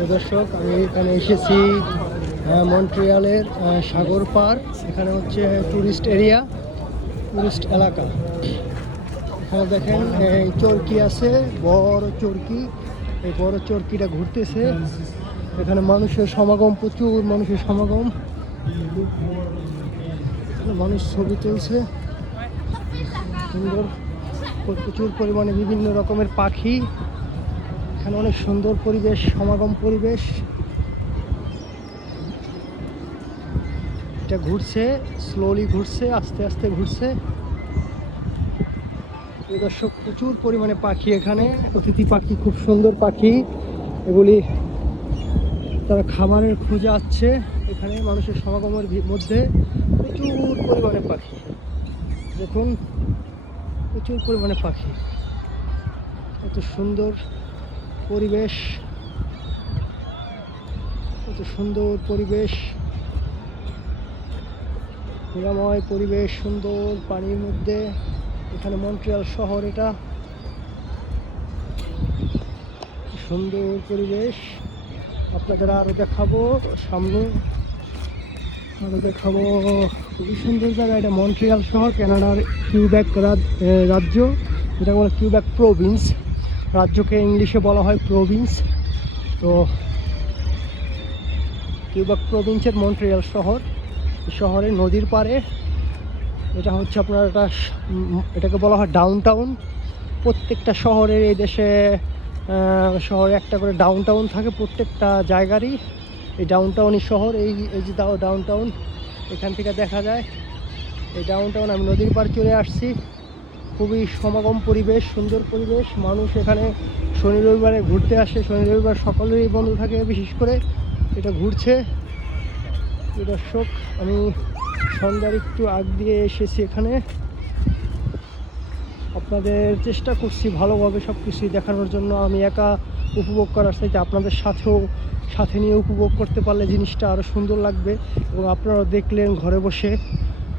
দর্শক, আমি এখানে এসেছি মন্ট্রিয়ালের সাগর পার্ক এখানে হচ্ছে টুরিস্ট এরিয়া টুরিস্ট এলাকা। এখানে দেখেন, এই চরকি আছে, বড় চরকি। এই বড় চরকিটা ঘুরতেছে। এখানে মানুষের সমাগম, প্রচুর মানুষের সমাগম। মানুষ ছবি তুলছে। সুন্দর, প্রচুর পরিমাণে বিভিন্ন রকমের পাখি। এখানে অনেক সুন্দর পরিবেশ, সমাগম পরিবেশ। এটা ঘুরছে স্লোলি ঘুরছে, আস্তে আস্তে ঘুরছে। দর্শক, প্রচুর পরিমাণে পাখি এখানে। অতিথি পাখি, খুব সুন্দর পাখি। এগুলি তারা খাবারের খোঁজে আসছে এখানে মানুষের সমাগমের মধ্যে। প্রচুর পরিমাণে পাখি। দেখুন, প্রচুর পরিমাণে পাখি। এত সুন্দর পরিবেশ। এত সুন্দর পরিবেশ। নিরাময় পরিবেশ, সুন্দর পানির মধ্যে। এখানে মন্ট্রিয়াল শহর এটা। সুন্দর পরিবেশ। আপনাদের আরও দেখাবো সামনে। আরও দেখাবো। খুবই সুন্দর জায়গা এটা, মন্ট্রিয়াল শহর, কানাডার কিউব্যাক রাজ- রাজ্য। যেটা বলে কিউব্যাক প্রভিন্স। রাজ্যকে ইংলিশে বলা হয় প্রভিন্স। তো কিউব্যাক প্রভিন্সের মন্ট্রিয়াল শহর। শহরে নদীর পাড়ে এটা হচ্ছে আপনার উম, এটাকে বলা হয় ডাউন টাউন প্রত্যেকটা শহরের এই দেশে শহরে একটা করে ডাউন টাউন থাকে প্রত্যেকটা জায়গারই। এই ডাউন টাউনই শহর এই এই যে ডাউন টাউন এখান থেকে দেখা যায়। এই ডাউন টাউন আমি নদীর পাড় চলে আসছি। খুবই সমাগম পরিবেশ, সুন্দর পরিবেশ। মানুষ এখানে শনি রবিবারে ঘুরতে আসে। শনি রবিবার সকলেরই বন্ধ থাকে বিশেষ করে। এটা ঘুরছে। দর্শক, আমি সন্ধ্যার একটু আগ দিয়ে এসেছি এখানে। আপনাদের চেষ্টা করছি ভালোভাবে সব কিছুই দেখানোর জন্য। আমি একা উপভোগ করার চাইতে আপনাদের সাথেও, সাথে নিয়ে উপভোগ করতে পারলে জিনিসটা আরও সুন্দর লাগবে এবং আপনারা দেখলেন ঘরে বসে।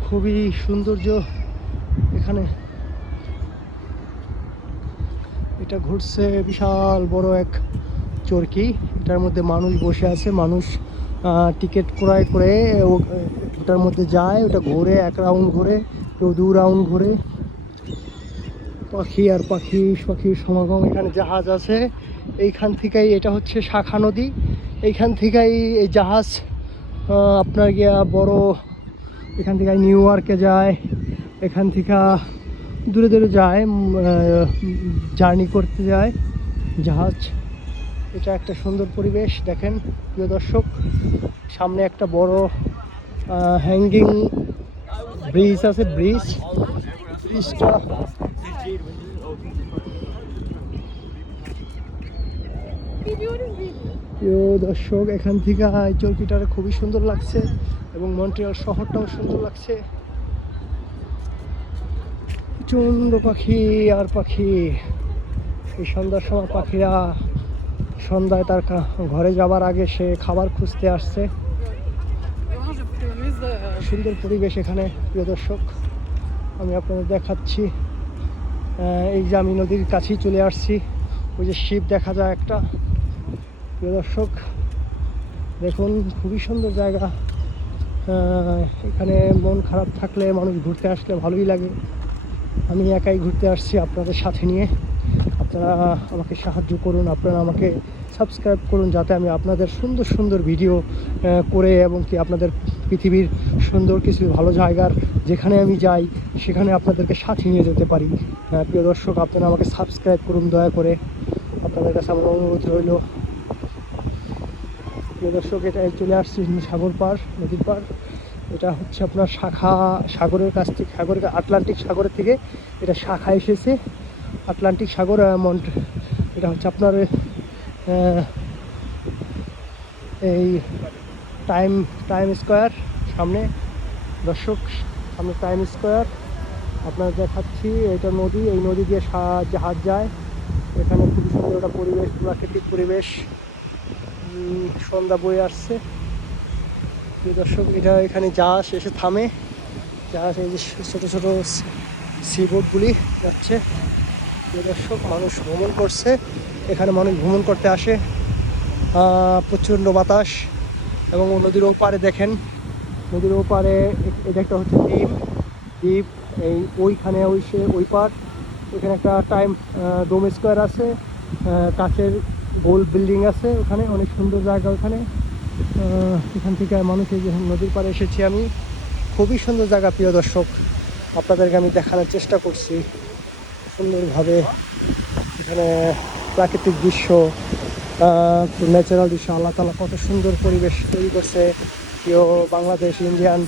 খুবই সৌন্দর্য এখানে। এটা ঘুরছে বিশাল বড় এক চরকি। এটার মধ্যে মানুষ বসে আছে। মানুষ টিকিট ক্রয় করে ওটার মধ্যে যায়। ওটা ঘুরে, এক রাউন্ড ঘুরে, কেউ দু রাউন্ড ঘুরে। পাখি আর পাখি, পাখির সমাগম, এখানে জাহাজ আছে। এইখান থেকেই এটা হচ্ছে শাখা নদী। এইখান থেকেই এই জাহাজ আপনার গিয়া বড়, এখান থেকে নিউ ইয়র্কে যায়। এখান থেকে দূরে দূরে যায় জার্নি করতে যায়, জাহাজ। এটা একটা সুন্দর পরিবেশ, দেখেন, প্রিয় দর্শক। সামনে একটা বড় হ্যাঙ্গিং ব্রিজ আছে ব্রিজ ব্রিজটা প্রিয় দর্শক, এখান থেকে চরকিটা খুবই সুন্দর লাগছে এবং মন্ট্রিয়াল শহরটাও সুন্দর লাগছে। প্রচণ্ড পাখি আর পাখি। এই সন্ধ্যার সময় পাখিরা সন্ধ্যায় তার ঘরে যাবার আগে সে খাবার খুঁজতে আসছে। সুন্দর পরিবেশ এখানে, প্রিয় দর্শক। আমি আপনাদের দেখাচ্ছি এই যে আমি নদীর কাছেই চলে আসছি। ওই যে শিব দেখা যায় একটা। প্রিয় দর্শক, দেখুন, খুবই সুন্দর জায়গা। এখানে মন খারাপ থাকলে, মানুষ ঘুরতে আসলে ভালোই লাগে। আমি একাই ঘুরতে আসছি আপনাদের সাথে নিয়ে। আপনারা আমাকে সাহায্য করুন, আপনারা আমাকে সাবস্ক্রাইব করুন যাতে আমি আপনাদের সুন্দর সুন্দর ভিডিও করে এবং কি আপনাদের পৃথিবীর সুন্দর কিছু ভালো জায়গার যেখানে আমি যাই, সেখানে আপনাদেরকে সাথে নিয়ে যেতে পারি। প্রিয় দর্শক, আপনারা আমাকে সাবস্ক্রাইব করুন দয়া করে। আপনাদের কাছে আমার অনুরোধ রইল। প্রিয় দর্শক এটা চলে আসছি সাগর পার, নদীর পার। এটা হচ্ছে আপনার শাখা সাগরের কাছ থেকে, সাগরের আটলান্টিক সাগরের থেকে এটা শাখা এসেছে। আটলান্টিক সাগর মন্ট, এটা হচ্ছে আপনার এই টাইম টাইম স্কোয়ার সামনে। দর্শক, সামনে টাইম স্কোয়ার। আপনার দেখাচ্ছি, এটা নদী, এই নদী দিয়ে জাহাজ যায়। এখানে খুবই সুন্দর একটা পরিবেশ, প্রাকৃতিক পরিবেশ। সন্ধ্যা বয়ে আসছে। দর্শক, এটা এখানে জাহাজ এসে থামে। জাহাজ এই যে ছোটো ছোটো সি বোটগুলি যাচ্ছে দর্শক, মানুষ ভ্রমণ করছে। এখানে মানুষ ভ্রমণ করতে আসে। প্রচণ্ড বাতাস এবং নদীর ওপারে দেখেন, নদীর ওপারে এটা একটা হচ্ছে দ্বীপ দ্বীপ এই ওইখানে ওই সে ওই পার। এখানে একটা টাইম ডোম স্কোয়ার আছে। কাচের গোল বিল্ডিং আছে ওখানে, অনেক সুন্দর জায়গা ওখানে। এখান থেকে মানুষ এই যে নদীর পাড়ে এসেছি আমি। খুবই সুন্দর জায়গা, প্রিয় দর্শক। আপনাদেরকে আমি দেখানোর চেষ্টা করছি। সুন্দরভাবে এখানে প্রাকৃতিক দৃশ্য ন্যাচারাল দৃশ্য, আল্লাহ তালা কত সুন্দর পরিবেশ তৈরি করছে। প্রিয় বাংলাদেশ, ইন্ডিয়ান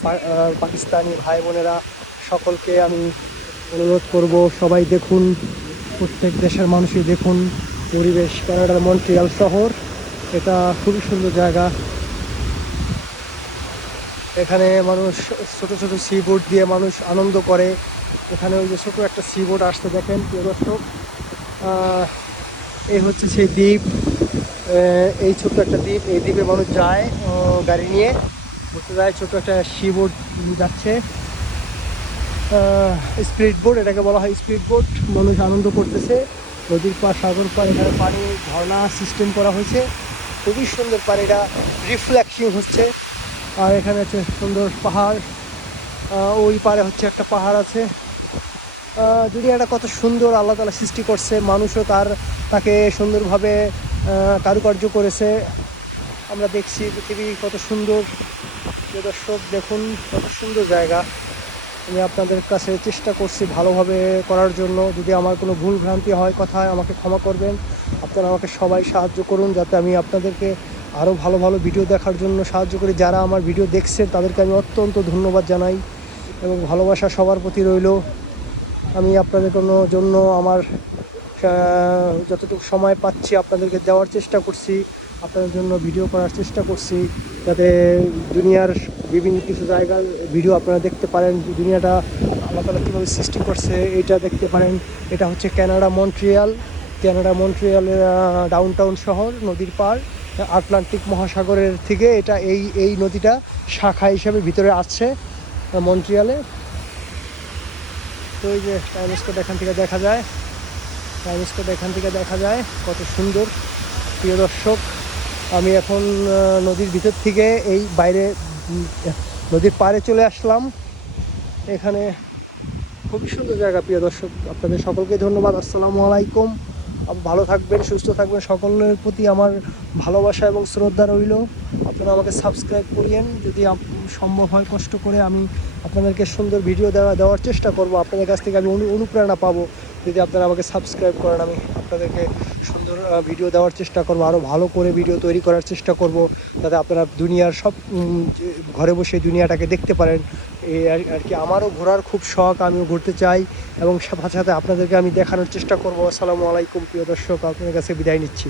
পাকিস্তানি ভাই বোনেরা, সকলকে আমি অনুরোধ করব, সবাই দেখুন, প্রত্যেক দেশের মানুষই দেখুন পরিবেশ কানাডার মন্ট্রিয়াল শহর। এটা খুবই সুন্দর জায়গা। এখানে মানুষ ছোট ছোট সি বোট দিয়ে মানুষ আনন্দ করে। এখানে ওই যে ছোট একটা সি বোট আসতে দেখেন, প্রিয় দর্শক। এই হচ্ছে সেই দ্বীপ। এই ছোট্ট একটা দ্বীপ। এই দ্বীপে মানুষ যায় গাড়ি নিয়ে। ঘুরতে যায় ছোট একটা সি বোট যাচ্ছে। স্পিড বোট এটাকে বলা হয় স্পিড বোট মানুষ আনন্দ করতেছে। নদীর পার সাগর পার এখানে পানি, ঝর্ণা সিস্টেম করা হয়েছে। খুবই সুন্দর পানিটা রিফ্লেক্সিং হচ্ছে। আর এখানে হচ্ছে সুন্দর পাহাড়। ওই পারে হচ্ছে একটা পাহাড় আছে। যদি একটা কত সুন্দর আল্লাহ তালা সৃষ্টি করছে, মানুষও তার, তাকে সুন্দরভাবে কারুকার্য করেছে। আমরা দেখছি পৃথিবী কত সুন্দর। দর্শক, দেখুন কত সুন্দর জায়গা। আমি আপনাদের কাছে চেষ্টা করছি ভালোভাবে করার জন্য। যদি আমার কোনো ভুল ভ্রান্তি হয় কথায় আমাকে ক্ষমা করবেন। আপনারা আমাকে সবাই সাহায্য করুন যাতে আমি আপনাদেরকে আরও ভালো ভালো ভিডিও দেখার জন্য সাহায্য করে। যারা আমার ভিডিও দেখছেন, তাদেরকে আমি অত্যন্ত ধন্যবাদ জানাই এবং ভালোবাসা সবার প্রতি রইল। আমি আপনাদের কোনো জন্য আমার যতটুকু সময় পাচ্ছি আপনাদেরকে দেওয়ার চেষ্টা করছি, আপনাদের জন্য ভিডিও করার চেষ্টা করছি, যাতে দুনিয়ার বিভিন্ন কিছু জায়গার ভিডিও আপনারা দেখতে পারেন, দুনিয়াটা আল্লাহ তালা কীভাবে সৃষ্টি করছে এটা দেখতে পারেন। এটা হচ্ছে কানাডা মন্ট্রিয়াল কানাডা মন্ট্রিয়ালের ডাউন টাউন শহর, নদীর পার আটলান্টিক মহাসাগরের থেকে এটা এই এই নদীটা শাখা হিসাবে ভিতরে আসছে মন্ট্রিয়ালে। তো এই যে টাইম স্কোয়ার এখান থেকে দেখা যায় টাইম স্কোয়ার এখান থেকে দেখা যায়, কত সুন্দর। প্রিয় দর্শক, আমি এখন নদীর ভিতর থেকে এই বাইরে নদীর পাড়ে চলে আসলাম। এখানে খুবই সুন্দর জায়গা, প্রিয় দর্শক। আপনাদের সকলকে ধন্যবাদ। আসসালামু আলাইকুম। ভালো থাকবেন, সুস্থ থাকবেন। সকলের প্রতি আমার ভালোবাসা এবং শ্রদ্ধা রইল। আপনারা আমাকে সাবস্ক্রাইব করিয়েন। যদি সম্ভব হয় কষ্ট করে আমি আপনাদেরকে সুন্দর ভিডিও দেওয়া, দেওয়ার চেষ্টা করব। আপনাদের কাছ থেকে আমি অনু- অনুপ্রেরণা পাবো। যদি আপনারা আমাকে সাবস্ক্রাইব করেন, আমি আপনাদেরকে সুন্দর ভিডিও দেওয়ার চেষ্টা করব। আরও ভালো করে ভিডিও তৈরি করার চেষ্টা করব। যাতে আপনারা দুনিয়ার সব ঘরে বসে দুনিয়াটাকে দেখতে পারেন। এই আর- কি আমারও ঘোরার খুব শখ, আমিও ঘুরতে চাই এবং সাথে সাথে আপনাদেরকে আমি দেখানোর চেষ্টা করব। আসসালামু আলাইকুম, প্রিয় দর্শক, আপনাদের কাছে বিদায় নিচ্ছি।